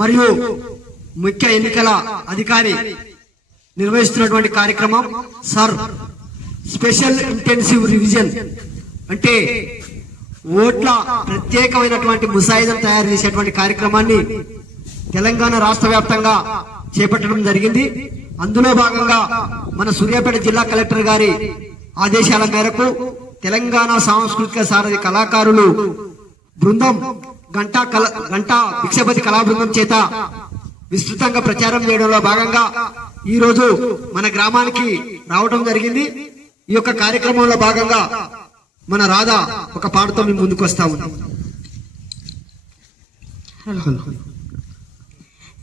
మరియు ముఖ్య ఎన్నికల అధికారి నిర్వహిస్తున్నటువంటి కార్యక్రమం సర్ స్పెషల్ ఇంటెన్సివ్ రివిజన్ అంటే ఓట్ల ప్రత్యేకమైనటువంటి ముసాయిదా తయారు చేసేటువంటి కార్యక్రమాన్ని తెలంగాణ రాష్ట్ర వ్యాప్తంగా చేపట్టడం జరిగింది. అందులో భాగంగా మన సూర్యాపేట జిల్లా కలెక్టర్ గారి ఆదేశాల మేరకు తెలంగాణ సాంస్కృతిక సారథి కళాకారులు బృందం గంటా భిక్షపతి కళా బృందం చేత విస్తృతంగా ప్రచారం చేయడంలో భాగంగా ఈ రోజు మన గ్రామానికి రావడం జరిగింది. ఈ యొక్క కార్యక్రమంలో భాగంగా మన రాధా ఒక పాటతో మేము ముందుకు వస్తా ఉన్నాం.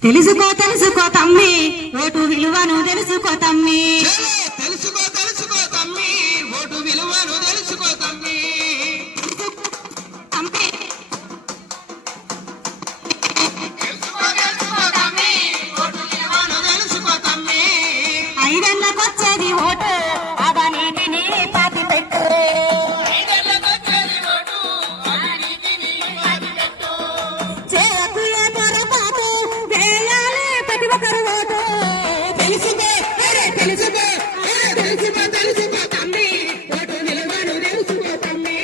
తెలుసుకో తెలుసుకో తమ్మి ఓటు విలువను తెలుసుకో తమ్మి, తెలుసుకో తెలుసుకో తమ్మి ఓటు విలువను తెలుసుకో తమ్మి, ఐదేళ్ళకొచ్చేది ఓటు అవనీతిని పాతి పెట్టు, చేయకు ఏ పొరపాటు వేయాలి ప్రతి ఒక్కరు ఓటు. తెలుసుకో తెలుసుకో తెలుసుకో తెలుసుకో తమ్మి ఓటు విలువను తెలుసుకో తమ్మి,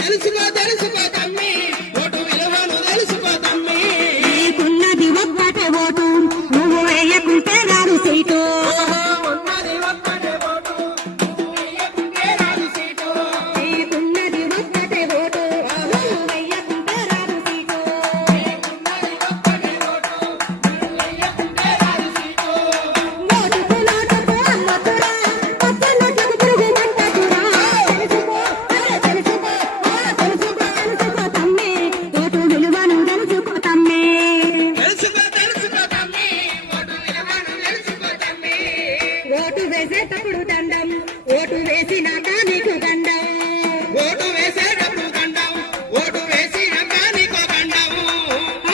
తెలుసుకో తెలుసుకో తమ్మి ఓటు విలువను తెలుసుకో తమ్మి, నీకున్నది ఒక్కటే ఓటు నువ్వు వేయకుంటే రాదు సీటు, ఉన్నది ఒక్కటే ఓటు వేయకుంటే రాదు సీటు, నీకున్నది ఒక్కటే ఓటు నువ్వు వేయకుంటే రాదు సీటు. ఉన్నది ఒక్కటే ఓటు వేయకుంటే రాదు సీటు, నోటుకు నోటుకు అమ్మకురా పచ్చ నోట్లకు తిరుగుమంటకురా, తెలుసుకో తెలుసుకో తెలుసుకో తమ్మి ఓటు విలువను తెలుసుకో తమ్మి, తెలుసుకో తెలుసుకో తమ్మి ఓటు విలువను తెలుసుకో తమ్మి, ఓటు వేసేటప్పుడు దండం ఓటు వేసినాక నీకు గండం, ఓటు వేసేటప్పుడు గండం ఓటు వేసినాక నీకో గండం,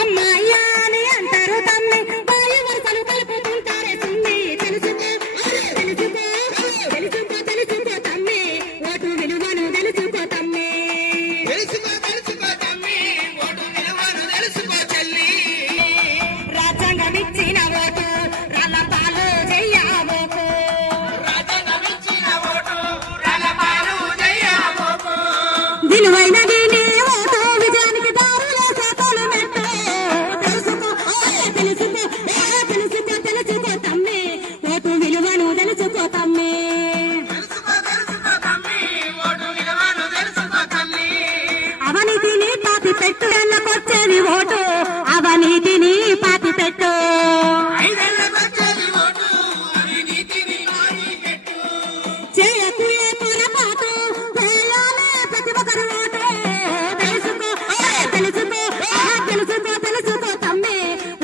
అమ్మాయ్యా అని అంటారు తమ్మి బాయి వరుసలు కలుపుతుంటారే సుమ్మి, తెలుసుకో తెలుసుకో తెలుసుకో తెలుసుకో తమ్మి ఓటు విలువను తెలుసుకో తమ్మి, తెలుసుకో తెలుసుకో తమ్మి ఓటు విలువను తెలుసుకో చెల్లి, రాజ్యాంగం ఇచ్చిన ఓటు రాళ్ళ పాలు చెయ్యబోకు, రాజ్యాంగమిచ్చిన ఓటు రలపాలు జయ్యబోకు, విలువైనది నీ ఓటు విజయానికి దారులే చేతులు పెట్టు, తెలుసుకో తెలుసుకో తెలుసుకో తెలుసుకో తమ్మి ఓటు విలువను తెలుసుకో తమ్మి, తెలుసుకో తెలుసుకో తమ్మి ఓటు విలువను తెలుసుకో తల్లి, అవనీతిని పాతి పెట్టు ఎన్నకొచ్చేది ఓటు అవనీతిని పాతి పెట్టు, ఐదేళ్ళకొచ్చేది ఓటు అవినీతిని మాని పెట్టు, చేయకు ఏ పొరపాటు వేయాలి ప్రతి ఒక్కరు ఓటు, తెలుసుకో తెలుసుకో తెలుసుకో తెలుసుకో తమ్మి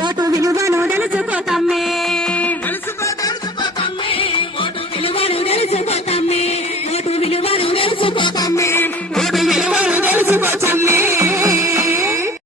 ఓటు విలువను తెలుసుకో తమ్మి, తెలుసుకో తెలుసుకో తమ్మి ఓటు విలువను తెలుసుకో